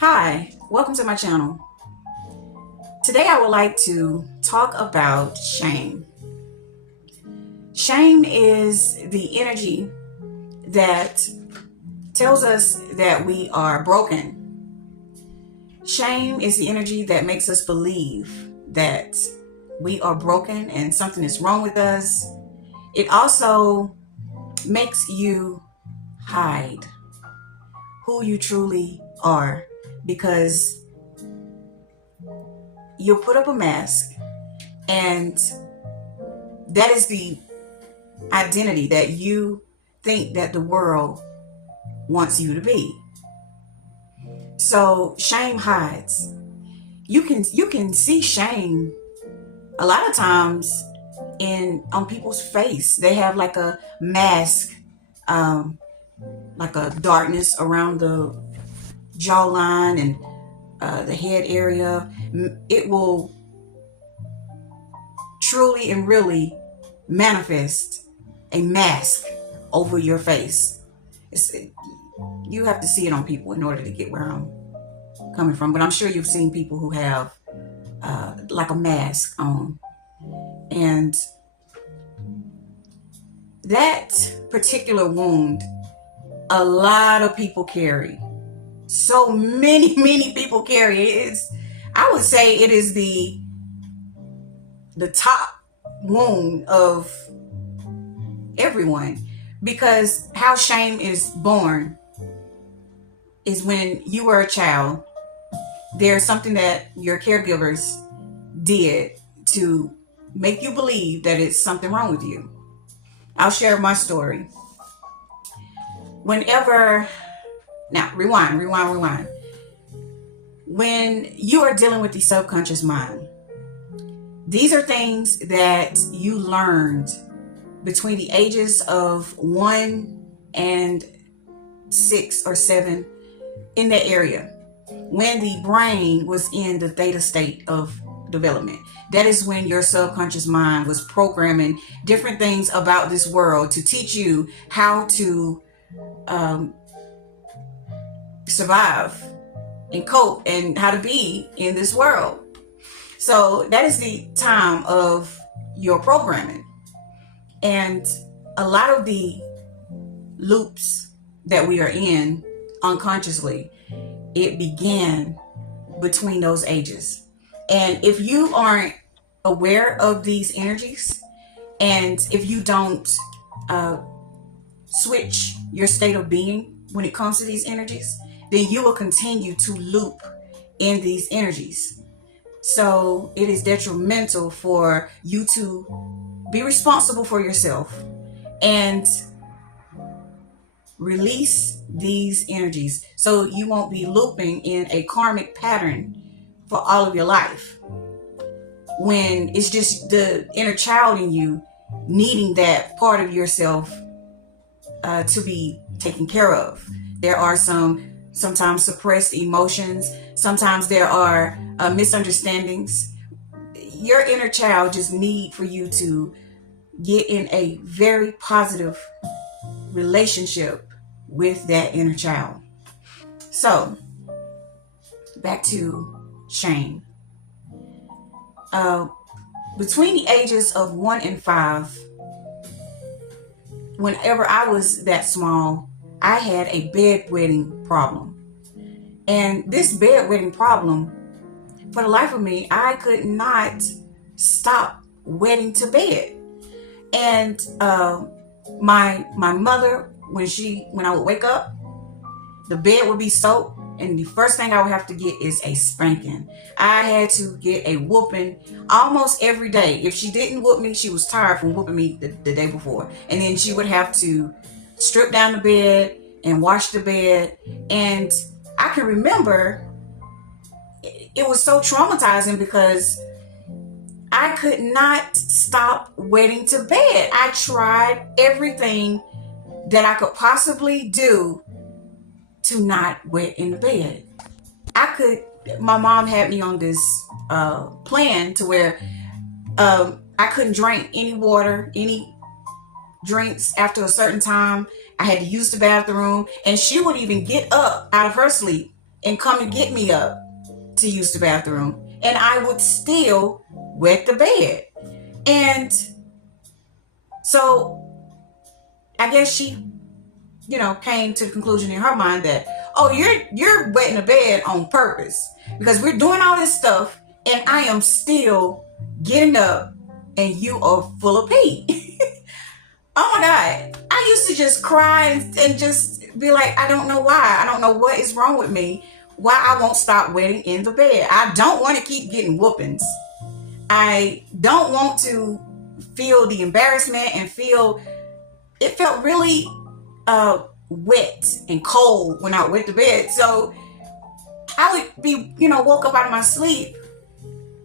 Hi, welcome to my channel. Today I would like to talk about shame. Shame is the energy that tells us that we are broken. Shame is the energy that makes us believe that we are broken and something is wrong with us. It also makes you hide who you truly are because you'll put up a mask, and that is the identity that you think that the world wants you to be. So shame hides. You can see shame a lot of times on people's face. They have like a mask, like a darkness around the jawline and the head area. It will truly and really manifest a mask over your face. You have to see it on people in order to get where I'm coming from. But I'm sure you've seen people who have like a mask on. And that particular wound, a lot of people carry. So many people carry it. I would say it is the top wound of everyone, because how shame is born is when you were a child. There's something that your caregivers did to make you believe that it's something wrong with you. I'll share my story. Now rewind. When you are dealing with the subconscious mind, these are things that you learned between the ages of 1 and 6 or 7, in that area, when the brain was in the theta state of development. That is when your subconscious mind was programming different things about this world to teach you how to survive and cope and how to be in this world. So that is the time of your programming. And a lot of the loops that we are in unconsciously, it began between those ages. And if you aren't aware of these energies, and if you don't switch your state of being when it comes to these energies, then you will continue to loop in these energies. So it is detrimental for you to be responsible for yourself and release these energies so you won't be looping in a karmic pattern for all of your life, when it's just the inner child in you needing that part of yourself to be taken care of. There are sometimes suppressed emotions. Sometimes there are misunderstandings. Your inner child just need for you to get in a very positive relationship with that inner child. So back to shame. Between the ages of 1 and 5, whenever I was that small, I had a bedwetting problem. And this bedwetting problem, for the life of me, I could not stop wetting to bed. And my mother, when I would wake up, the bed would be soaked, and the first thing I would have to get is a spanking. I had to get a whooping almost every day. If she didn't whoop me, she was tired from whooping me the day before. And then she would have to strip down the bed and wash the bed. And I can remember it was so traumatizing because I could not stop wetting to bed. I tried everything that I could possibly do to not wet in the bed. My mom had me on this plan to where I couldn't drink any water, any drinks after a certain time. I had to use the bathroom, and she would even get up out of her sleep and come and get me up to use the bathroom, and I would still wet the bed. And so I guess she, came to the conclusion in her mind that, oh, you're wetting the bed on purpose because we're doing all this stuff and I am still getting up and you are full of pee. Oh my God. I used to just cry and just be like, I don't know why. I don't know what is wrong with me. Why I won't stop wetting in the bed. I don't want to keep getting whoopings. I don't want to feel the embarrassment and it felt really wet and cold when I went to bed. So I would be, woke up out of my sleep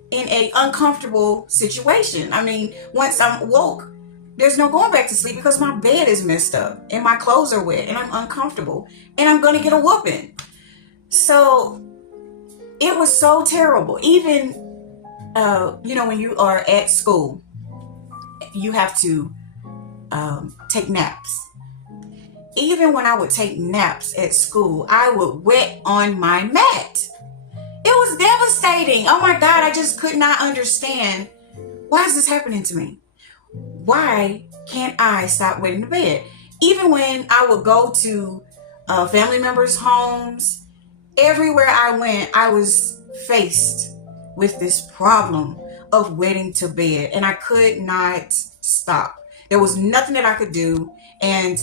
in a uncomfortable situation. I mean, once I'm woke, there's no going back to sleep because my bed is messed up and my clothes are wet and I'm uncomfortable and I'm going to get a whooping. So it was so terrible. Even, when you are at school, you have to take naps. Even when I would take naps at school, I would wet on my mat. It was devastating. Oh my God, I just could not understand. Why is this happening to me? Why can't I stop wetting the bed? Even when I would go to family members' homes, everywhere I went, I was faced with this problem of wetting to bed, and I could not stop. There was nothing that I could do, and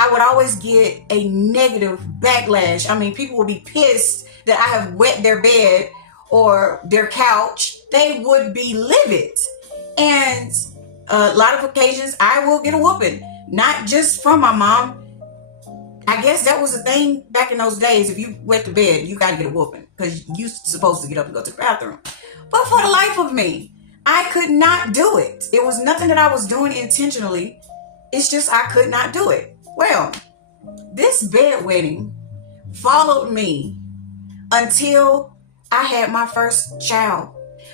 I would always get a negative backlash. I mean, people would be pissed that I have wet their bed or their couch. They would be livid. And a lot of occasions I will get a whooping, not just from my mom. I guess that was the thing back in those days. If you wet the bed, you got to get a whooping because you're supposed to get up and go to the bathroom. But for the life of me, I could not do it. It was nothing that I was doing intentionally. It's just I could not do it. Well, this bedwetting followed me until I had my first child.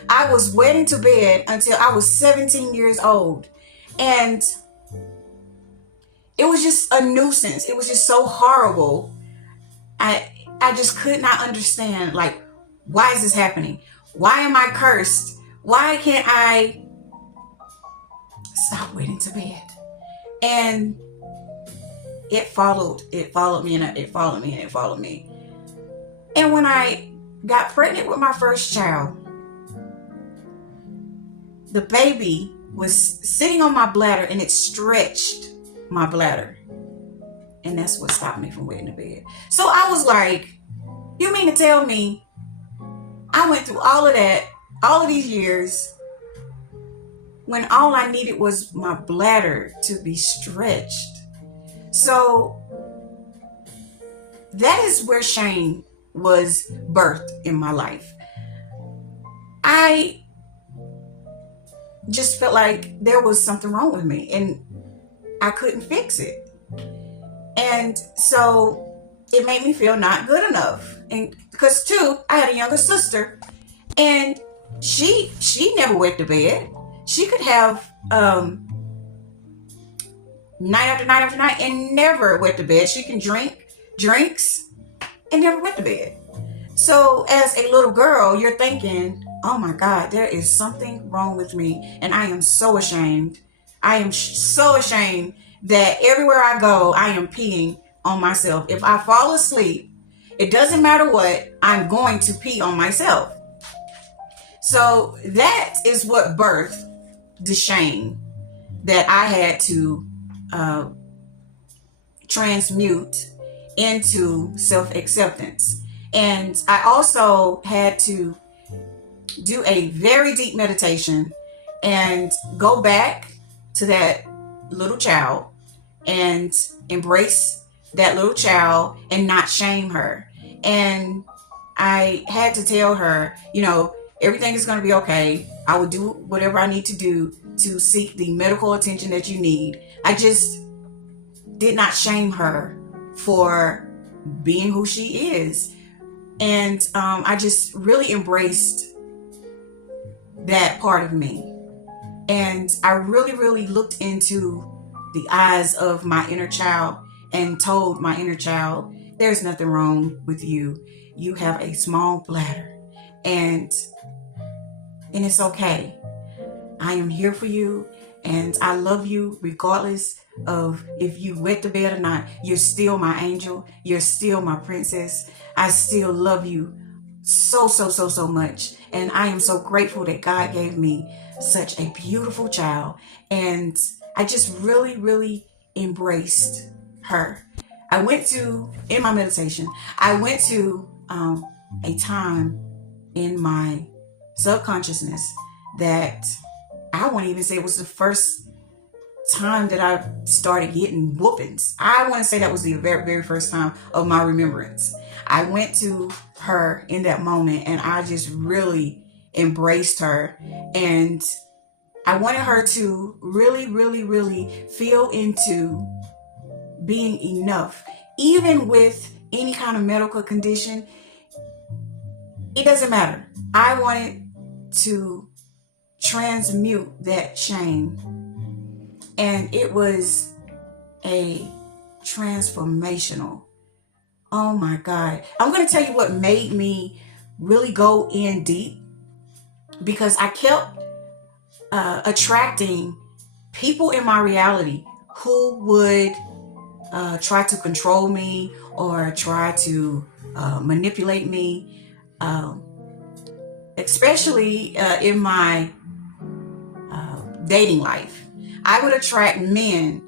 I was wetting to bed until I was 17 years old. And it was just a nuisance. It was just so horrible. I just could not understand, like, why is this happening? Why am I cursed? Why can't I stop wetting to bed? And it followed me and it followed me and it followed me. And when I got pregnant with my first child, the baby was sitting on my bladder and it stretched my bladder. And that's what stopped me from wetting the bed. So I was like, you mean to tell me I went through all of that, all of these years, when all I needed was my bladder to be stretched? So that is where shame was birthed in my life. I just felt like there was something wrong with me and I couldn't fix it. And so it made me feel not good enough. And because too, I had a younger sister and she never wet the bed. She could have night after night after night and never wet the bed. She can drink drinks and never wet the bed. So as a little girl, you're thinking, oh my God, there is something wrong with me. And I am so ashamed. I am so ashamed that everywhere I go, I am peeing on myself. If I fall asleep, it doesn't matter what, I'm going to pee on myself. So that is what birthed the shame that I had to transmute into self-acceptance. And I also had to do a very deep meditation and go back to that little child and embrace that little child and not shame her. And I had to tell her, everything is going to be okay. I will do whatever I need to do to seek the medical attention that you need. I just did not shame her for being who she is. And I just really embraced that part of me. And I really, really looked into the eyes of my inner child and told my inner child there's nothing wrong with you. You have a small bladder, and it's okay. I am here for you, and I love you regardless of if you wet the bed or not. You're still my angel. You're still my princess. I still love you so much. And I am so grateful that God gave me such a beautiful child. And I just really embraced her. In my meditation, I went to a time in my subconsciousness that I won't even say it was the first time that I started getting whoopings. I want to say that was the very first time of my remembrance. I went to her in that moment, and I just really embraced her, and I wanted her to really feel into being enough. Even with any kind of medical condition, it doesn't matter. I wanted to transmute that shame. And it was a transformational. Oh my God. I'm going to tell you what made me really go in deep, because I kept attracting people in my reality who would try to control me or try to manipulate me, especially in my dating life. I would attract men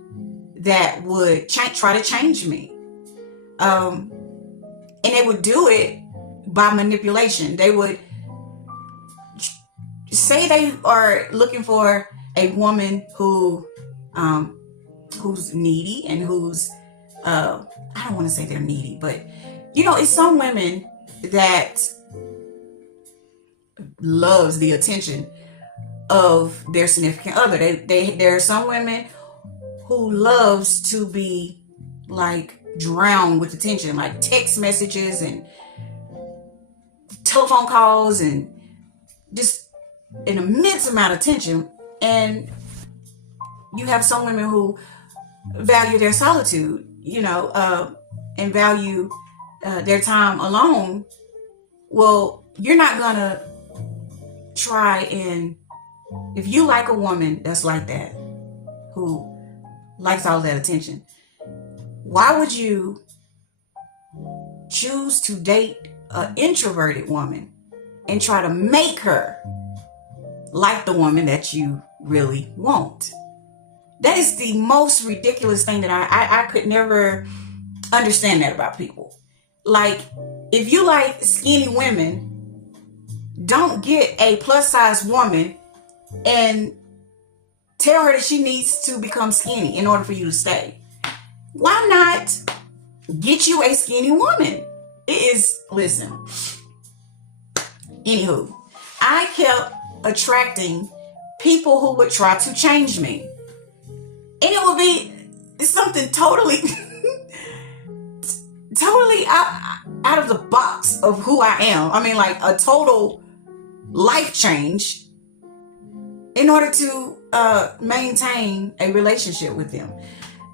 that would try to change me. And they would do it by manipulation. They would say they are looking for a woman who's needy and who's, I don't want to say they're needy, but it's some women that loves the attention of their significant other. There are some women who loves to be like drowned with attention, like text messages and telephone calls and just an immense amount of attention. And you have some women who value their solitude, and value their time alone. Well, you're not gonna try and, if you like a woman that's like that, who likes all that attention, why would you choose to date an introverted woman and try to make her like the woman that you really want? That is the most ridiculous thing that I could never understand that about people. Like, if you like skinny women, don't get a plus size woman and tell her that she needs to become skinny in order for you to stay. Why not get you a skinny woman? Listen. Anywho, I kept attracting people who would try to change me. And it would be something totally out of the box of who I am. I mean, like a total life change in order to maintain a relationship with them.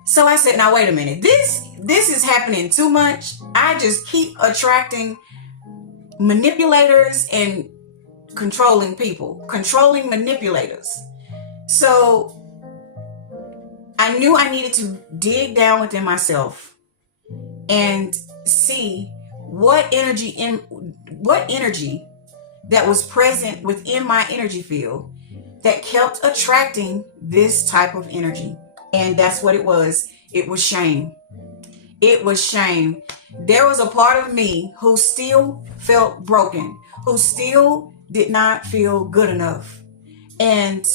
So I said, now wait a minute, this is happening too much. I just keep attracting manipulators and controlling people, controlling manipulators. So I knew I needed to dig down within myself and see what energy that was present within my energy field that kept attracting this type of energy. And that's what it was. It was shame. It was shame. There was a part of me who still felt broken, who still did not feel good enough. And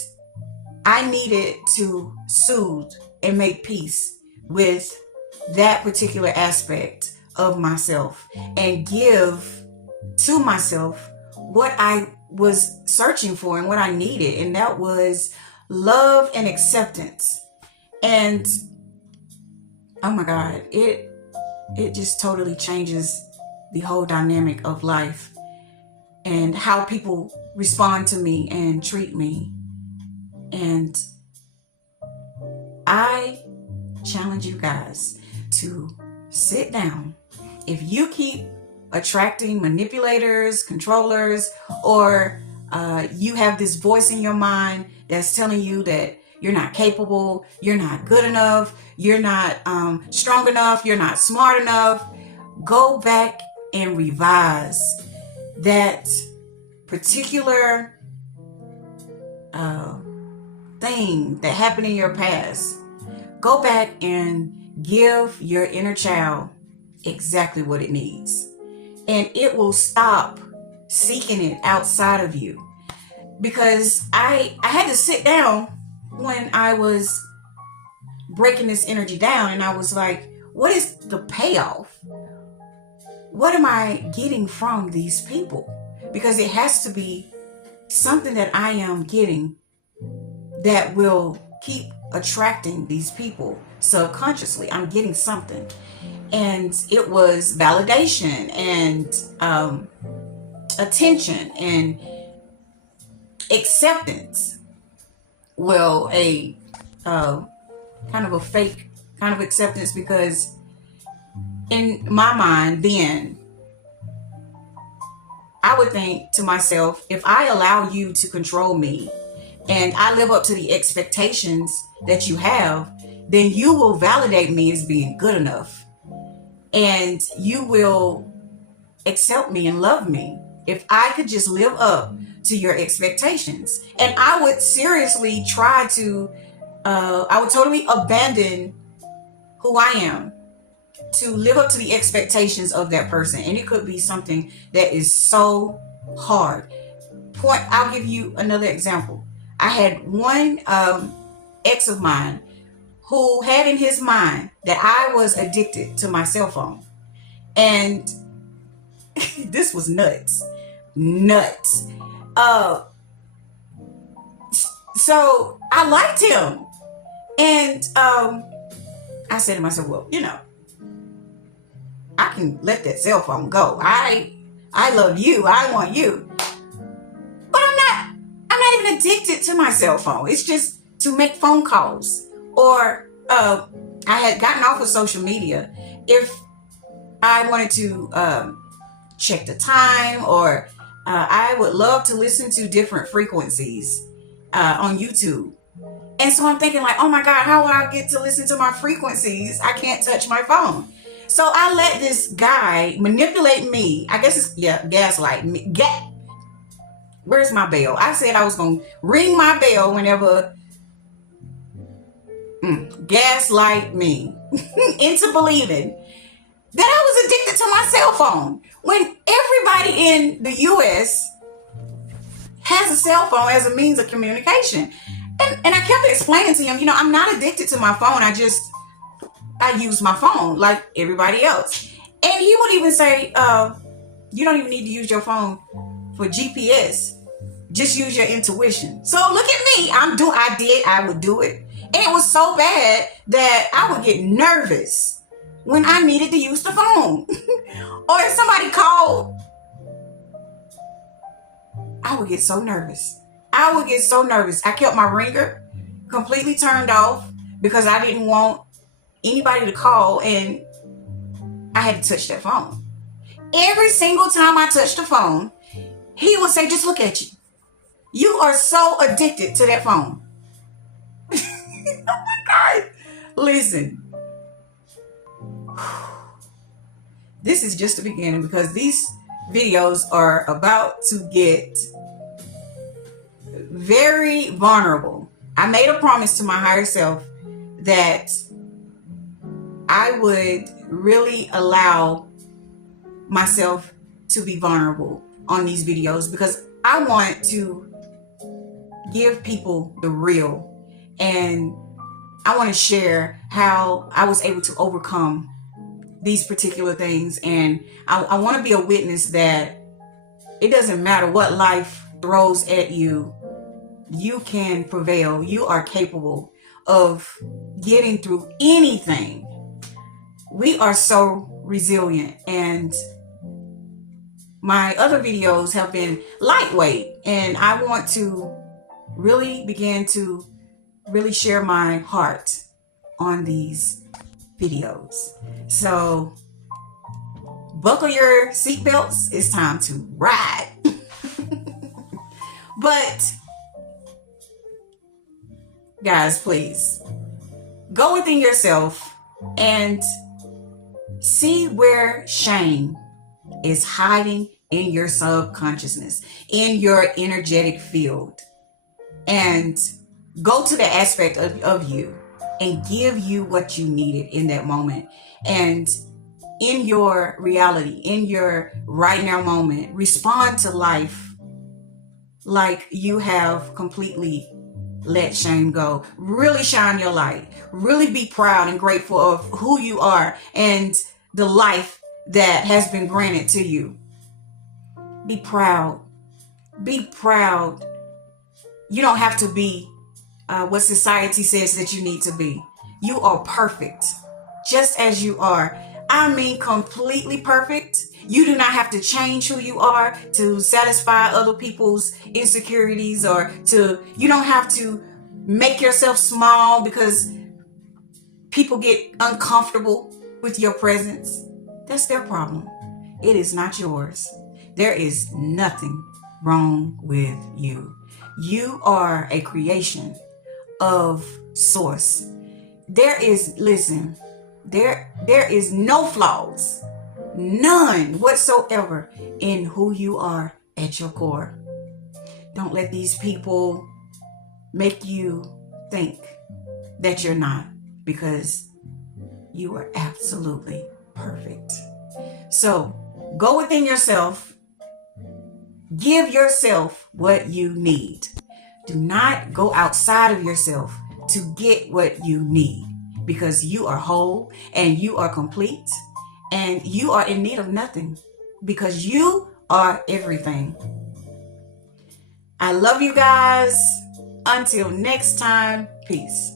I needed to soothe and make peace with that particular aspect of myself and give to myself what I was searching for and what I needed. And that was love and acceptance. And oh my God, it just totally changes the whole dynamic of life and how people respond to me and treat me. And I challenge you guys to sit down If you keep attracting manipulators, controllers, or you have this voice in your mind that's telling you that you're not capable, you're not good enough, you're not strong enough, you're not smart enough, go back and revise that particular thing that happened in your past. Go back and give your inner child exactly what it needs, and it will stop seeking it outside of you. Because I had to sit down when I was breaking this energy down, and I was like, what is the payoff? What am I getting from these people? Because it has to be something that I am getting that will keep attracting these people subconsciously. I'm getting something. And it was validation and attention and acceptance. Well, a kind of a fake kind of acceptance, because in my mind then, I would think to myself, if I allow you to control me and I live up to the expectations that you have, then you will validate me as being good enough. And you will accept me and love me if I could just live up to your expectations. And I would seriously try to, I would totally abandon who I am to live up to the expectations of that person. And it could be something that is so hard. I'll give you another example. I had one ex of mine who had in his mind that I was addicted to my cell phone. And this was nuts. So I liked him. And I said to myself, well, I can let that cell phone go. I love you. I want you. But I'm not even addicted to my cell phone. It's just to make phone calls. Or I had gotten off of social media. If I wanted to check the time, or I would love to listen to different frequencies on YouTube. And so I'm thinking like, oh my God, how would I get to listen to my frequencies? I can't touch my phone. So I let this guy manipulate me. I guess it's, gaslight me. Where's my bell? I said I was going to ring my bell whenever gaslight me into believing that I was addicted to my cell phone. When everybody in the US has a cell phone as a means of communication. And I kept explaining to him, I'm not addicted to my phone. I use my phone like everybody else. And he would even say, you don't even need to use your phone for GPS. Just use your intuition. So look at me. I would do it. And it was so bad that I would get nervous when I needed to use the phone. Or if somebody called, I would get so nervous. I kept my ringer completely turned off because I didn't want anybody to call, and I had to touch that phone. Every single time I touched the phone, he would say, just look at you. You are so addicted to that phone. Oh my God. Listen. This is just the beginning, because these videos are about to get very vulnerable. I made a promise to my higher self that I would really allow myself to be vulnerable on these videos, because I want to give people the real, and I want to share how I was able to overcome these particular things. And I want to be a witness that it doesn't matter what life throws at you, you can prevail. You are capable of getting through anything. We are so resilient. And my other videos have been lightweight, and I want to really begin to really share my heart on these videos. So buckle your seatbelts. It's time to ride. But guys, please go within yourself and see where shame is hiding in your subconsciousness, in your energetic field, and go to the aspect of you and give you what you needed in that moment. And in your reality, in your right now moment, respond to life like you have completely let shame go. Really shine your light. Really be proud and grateful of who you are and the life that has been granted to you. Be proud. Be proud. You don't have to be what society says that you need to be. You are perfect, just as you are. I mean, completely perfect. You do not have to change who you are to satisfy other people's insecurities, or you don't have to make yourself small because people get uncomfortable with your presence. That's their problem. It is not yours. There is nothing wrong with you. You are a creation of Source. There is no flaws, none whatsoever in who you are at your core. Don't let these people make you think that you're not, because you are absolutely perfect. So go within yourself. Give yourself what you need. Do not go outside of yourself to get what you need, because you are whole and you are complete and you are in need of nothing, because you are everything. I love you guys. Until next time, peace.